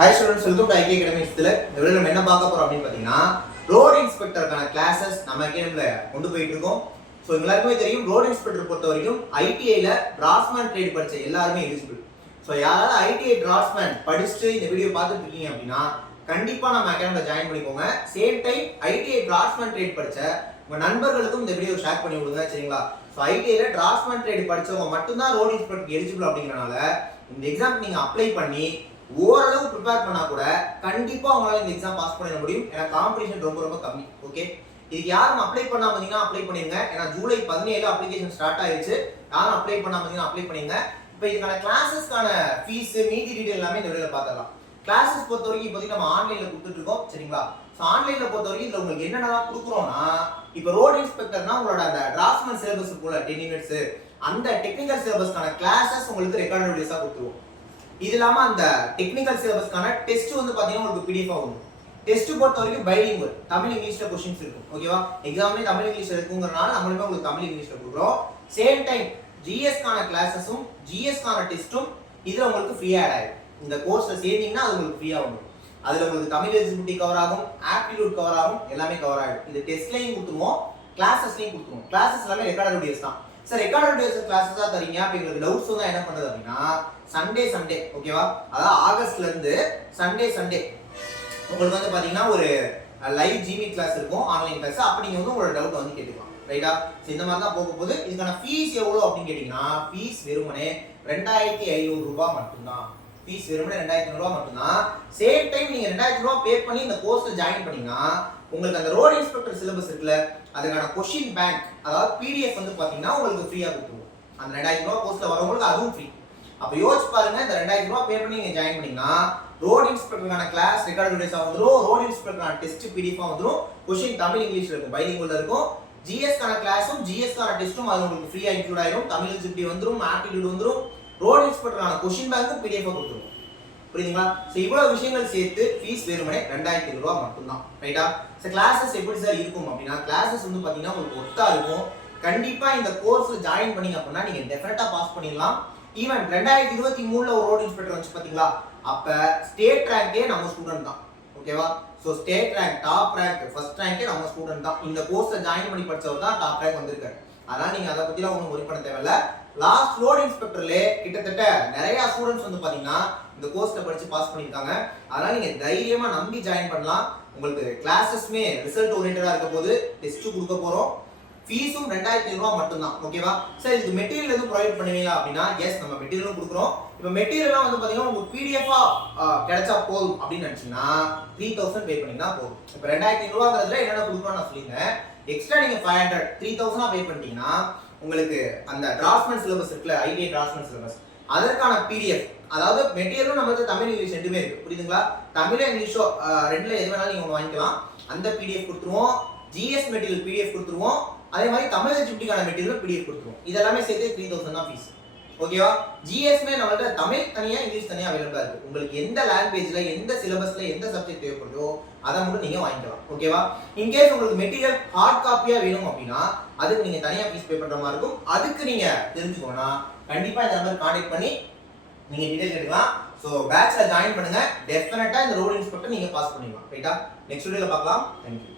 Hi students, welcome to IK Academics. இந்த வீடியோல நம்ம என்ன பார்க்க போறோம் அப்படினு பாத்தீங்கன்னா ரோட் இன்ஸ்பெக்டருக்கான கிளாसेस நம்ம அகாடமில கொண்டு போயிட்டு இருக்கோம். சோ எல்லாருக்குமே தெரியும் ரோட் இன்ஸ்பெக்டர் பொறுத்த வரைக்கும் ITI ல டிராஃப்ட்மேன் ட்ரேட் படிச்ச எல்லாரும் எலிஜிபிள். சோ யாராவது ITI டிராஃப்ட்மேன் படிச்சிட்டு இந்த வீடியோ பார்த்துட்டு இருக்கீங்க அப்படினா கண்டிப்பா நம்ம அகாடமில ஜாயின் பண்ணிக்கோங்க. Same time ITI draughtsman trade படிச்ச உங்க நண்பர்களுக்கும் இந்த வீடியோ ஷேர் பண்ணி விடுங்க சரிங்களா? சோ ITI ல டிராஃப்ட்மேன் ட்ரேட் படிச்சவங்க மட்டும் தான் ரோட் இன்ஸ்பெக்டருக்கு எலிஜிபிள் அப்படிங்கறனால இந்த எக்ஸாம் நீங்க அப்ளை பண்ணி ஓரளவு ப்ரிப்பேர் பண்ணா கூட கண்டிப்பா உங்களால இந்த எக்ஸாம் பாஸ் பண்ண முடியும். ஏன்னா காம்படிஷன் ரொம்ப கம்மி. ஓகே, இதுக்கு யாரும் அப்ளை பண்ணாம இருந்தீங்கன்னா அப்ளை பண்ணிருங்க. ஏன்னா ஜூலை 17 அப்ளிகேஷன் ஸ்டார்ட் ஆயிருச்சு. யாரும் அப்ளை பண்ணாம இருந்தீங்கன்னா அப்ளை பண்ணிருங்க. இப்போ இதுக்கான கிளாसेसக்கான ஃபீஸ் மீதி டீடைல் எல்லாமே இந்த வீடியோல பார்த்தறலாம். கிளாसेस பொறுத்த வரைக்கும் இப்போதைக்கு நம்ம ஆன்லைன்ல கொடுத்துட்டு இருக்கோம் சரிங்களா? சோ ஆன்லைன்ல பொறுத்த வரைக்கும் இதுல உங்களுக்கு என்னென்னலாம் கொடுக்குறோம்னா, இப்போ ரோட் இன்ஸ்பெக்டர்னா உங்களோட அந்த டிராஃப்ட்மேன் சிலபஸ் இருக்குல 10 யூனிட்ஸ் அந்த டெக்னிக்கல் சிலபஸ்க்கான கிளாसेस உங்களுக்கு ரெக்கார்டட் வீடியோஸா கொடுத்துருவோம். இது இல்லாம அந்த டெக்னிக்கல் சிலபஸ்க்கான டெஸ்ட் வந்து பாத்தீங்கன்னா உங்களுக்கு PDF ஆகும். டெஸ்ட் பொறுத்த வரைக்கும் பைலிங்குவல் தமிழ் இங்கிலீஷ்ல क्वेश्चंस இருக்கும். ஓகேவா? எக்ஸாம்லயே தமிழ் இங்கிலீஷ்ல இருக்குங்கறனால நம்மளுமே உங்களுக்கு தமிழ் இங்கிலீஷ்ல கொடுக்குறோம். சேம் டைம் GS கான கிளாसेसும் GS கான டெஸ்டும் இதுல உங்களுக்கு ஃப்ரீயா ஆட் ஆகும். இந்த கோர்ஸ்ல சேர்ந்தீங்கன்னா அது உங்களுக்கு ஃப்ரீயா வரும். அதுல உங்களுக்கு தமிழ் எலிஜிபிலிட்டி கவர் ஆகும், ஆப்டிட்யூட் கவர் ஆகும், எல்லாமே கவர் ஆகும். இது டெஸ்ட்லயும் கொடுத்துருவோம், கிளாसेसலயும் கொடுத்துருவோம். கிளாसेस எல்லாமே ரெக்கார்டட் வீடியோஸ் தான். சார் ரெக்கார்டட் வீடியோஸ் கிளாसेसா தரீங்க அப்படிங்கிறது டவுட்ஸ் தான் என்ன பண்றது அப்படினா சண்டே ஓகேவா? அதாவது ஆகஸ்ட்ல இருந்து சண்டே உங்களுக்கு வந்து பாத்தீங்கன்னா ஒரு லைவ் ஜிமி கிளாஸ் இருக்கும், ஆன்லைன் கிளாஸ். அப்ப நீங்க வந்து உங்களோட டவுட் வந்து கேட்டுக்கலாம் ரைட்டா? இந்த மாதிரி தான் போக போகுது. இதுக்கான ஃபீஸ் எவ்வளவு அப்படின்னு கேட்டீங்கன்னா ஃபீஸ் வெறுமனே 2500 ரூபாய் மட்டும்தான். ஃபீஸ் வெறுமனே 2500 ரூபாய் மட்டும்தான். சேம் டைம் நீங்க 2000 ரூபாய் பே பண்ணி இந்த கோர்ஸ்ல ஜாயின் பண்ணீங்கன்னா உங்களுக்கு அந்த ரோட் இன்ஸ்பெக்டர் சிலபஸ் இருக்குல அதுக்கான क्वेश्चन பேங்க் அதாவது PDF வந்து பாத்தீங்கன்னா உங்களுக்கு ஃப்ரீயா கொடுத்துருவோம். அந்த 2000 ரூபாய் கோர்ஸ்ல வரவங்களுக்கு அதுவும் ஃப்ரீ. அப்ப யோசிச்சு பாருங்க, இந்த 2000 ரூபாய் பே பண்ணி நீங்க ஜாயின் பண்ணீங்கன்னா ரோட் இன்ஸ்பெக்டருக்கான கிளாஸ் ரெக்கார்டட் வீடியோஸா வந்துரும், ரோட் இன்ஸ்பெக்டருக்கான டெஸ்ட் PDF வந்துரும், क्वेश्चन தமிழ் இங்கிலீஷ்ல இருக்கும், பைலிங்குவல்ல இருக்கும். GS கான கிளாஸும் GS கான டெஸ்டும் அது உங்களுக்கு ஃப்ரீயா இன்க்ளூட் ஆயிரும். தமிழ் எலிஜிபிலிட்டி வந்துரும், ஆப்டிட்யூட் வந்துரும், ரோட் இன்ஸ்பெக்டருக்கான क्वेश्चन பேங்க்கும் PDF கொடுத்துருவோம். புரியுதுங்களா? சோ இவ்வளவு விஷயங்கள் சேர்த்து ஃபீஸ் வெறுமனே 2500 ரூபாய் மட்டும்தான் ரைட்டா? சோ கிளாसेस எப்படி சார் இருக்கும் அப்படினா கிளாसेस வந்து பாத்தீங்கன்னா உங்களுக்கு ஒத்தா இருக்கும். கண்டிப்பா இந்த கோர்ஸ்ல ஜாயின் பண்ணீங்க அப்படினா நீங்க டெஃபினட்டா பாஸ் பண்ணிடலாம். ஈவன் 2023ல ஒரு ரோட் இன்ஸ்பெக்டர் வந்து பாத்தீங்களா, அப்ப ஸ்டேட் ரேங்கே நம்ம ஸ்டூடண்ட் தான். ஓகேவா? So state rank, top rank, first ரேங்கே நம்ம ஸ்டூடண்ட் தான். இந்த கோர்ஸ்ல ஜாயின் பண்ணி படிச்சவர் தான் டாப் ரேங்க் வந்திருக்காரு. அதனால நீங்க அத பத்திலாம் ஒண்ணும் worry பண்ண தேவையில்ல. லாஸ்ட் ரோட் இன்ஸ்பெக்டர்ல கிட்டத்தட்ட நிறைய ஸ்டூடண்ட்ஸ் வந்து பாத்தீங்கன்னா இந்த கோர்ஸ்ல படிச்சு பாஸ் பண்ணிருக்காங்க. அதனால நீங்க தைரியமா நம்பி ஜாயின் பண்ணலாம். உங்களுக்கு கிளாसेसமே ரிசல்ட் ஓரியன்டடா இருக்க போது, டெஸ்ட் கொடுக்க போறோம். ஃபீஸும் 2500 ரூபாய் மட்டும் தான். ஓகேவா? சார் இதுக்கு மெட்டீரியல் எதுவும் ப்ரொவைட் பண்ணுவீங்களா அப்படினா எஸ், நம்ம மெட்டீரியலும் கொடுக்குறோம். இப்போ மெட்டீரியல்லாம் வந்து பாத்தீங்கன்னா உங்களுக்கு PDF-ஆ கிடைச்சா போதும் அப்படின்னு நினைச்சீங்கன்னா 3000 பே பண்ணீங்கன்னா போதும். இப்போ 2500 ரூபாய்ங்கிறதுல என்னென்ன கொடுக்குறோம் நான் சொல்லிருந்தேன். எக்ஸ்ட்ரா நீங்க 500 3000-ஆ பே பண்ணிட்டீங்கன்னா உங்களுக்கு அந்த டிராஃப்ட்மேன் சிலபஸ் இருக்குல, ITI டிராஃப்ட்மேன் சிலபஸ் அதற்கான PDF, அதாவது மெட்டீரியலும் நமக்கு தமிழ் இங்கிலீஷ் ரெண்டுமே இருக்கு. புரியுதுங்களா? தமிழ் இங்கிலீஷோ ரெண்டுல எது வேணாலும் நீங்க வாங்கிக்கலாம். அந்த PDF கொடுத்துருவோம். GS மெட்டீரியல் PDF கொடுத்துருவோம். அதே மாதிரி தமிழ் எலிஜிபிலிட்டிக்கான மெட்டீரியல் PDF கொடுத்துருவோம். இதெல்லாமே சேர்த்து 3000 தான் ஃபீஸ். ஓகேவா? GSமே நம்மள்ட்ட தமிழ் தனியா இங்கிலீஷ் தனியா அவைலபிளா இருக்கு. உங்களுக்கு எந்த லாங்குவேஜ்ல எந்த சிலபஸ்ல எந்த சப்ஜெக்ட் தேவைப்படுதோ அதை மட்டும் நீங்க வாங்கிக்கலாம். ஓகேவா? இன் கேஸ் உங்களுக்கு மெட்டீரியல் ஹார்ட் காப்பியா வேணும் அப்படின்னா அதுக்கு நீங்க தனியா ஃபீஸ் பே பண்ற மாதிரி இருக்கும். அதுக்கு நீங்க தெரிஞ்சுக்கோனா கண்டிப்பா இந்த நம்பர் கான்டாக்ட் பண்ணி நீங்க டீடைல் எடுக்கலாம். சோ பேட்ச்ல ஜாயின் பண்ணுங்க. டெஃபினட்டா இந்த ரோட் இன்ஸ்பெக்டர் நீங்க பாஸ் பண்ணிடலாம் ரைட்டா? நெக்ஸ்ட் வீடியோல பார்க்கலாம். Thank you.